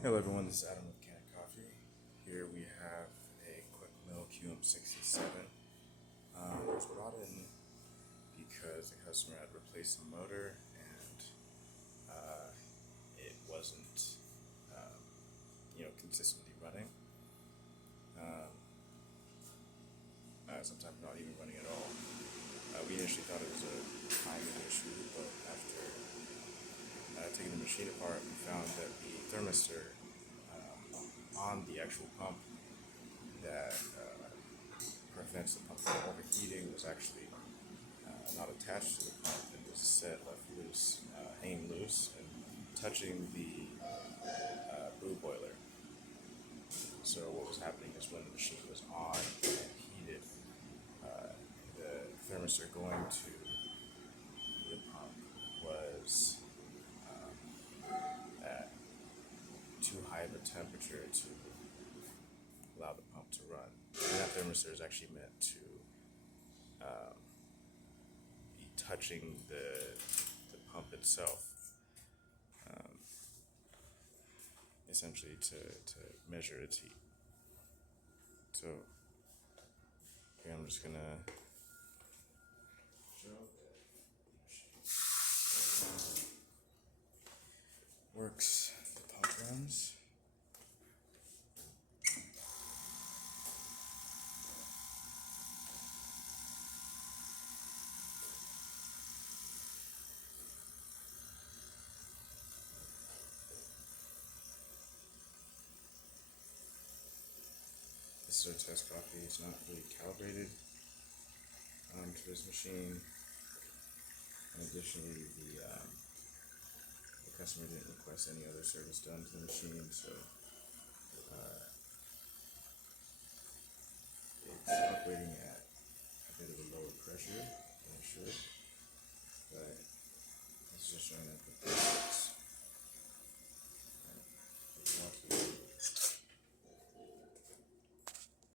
Hello everyone, this is Adam with Kanen Coffee. Here we have a quick mill QM67. It was brought in because the customer had replaced the motor and it wasn't, consistently running. Sometimes not even running at all. We initially thought it was a timing issue, but after taking the machine apart, we found that the thermistor on the actual pump that prevents the pump from overheating was actually not attached to the pump and was left loose, hanging loose and touching the brew boiler. So what was happening is when the machine was on and heated, the thermistor going to the pump was at too high of a temperature to allow the pump to run. And that thermistor is actually meant to be touching the pump itself, essentially to measure its heat. So here I'm just gonna show that works. The pump runs. This is our test copy. It's not really calibrated to this machine. And additionally, the customer didn't request any other service done to the machine, so it's operating at a bit of a lower pressure than it should. But it's just showing that the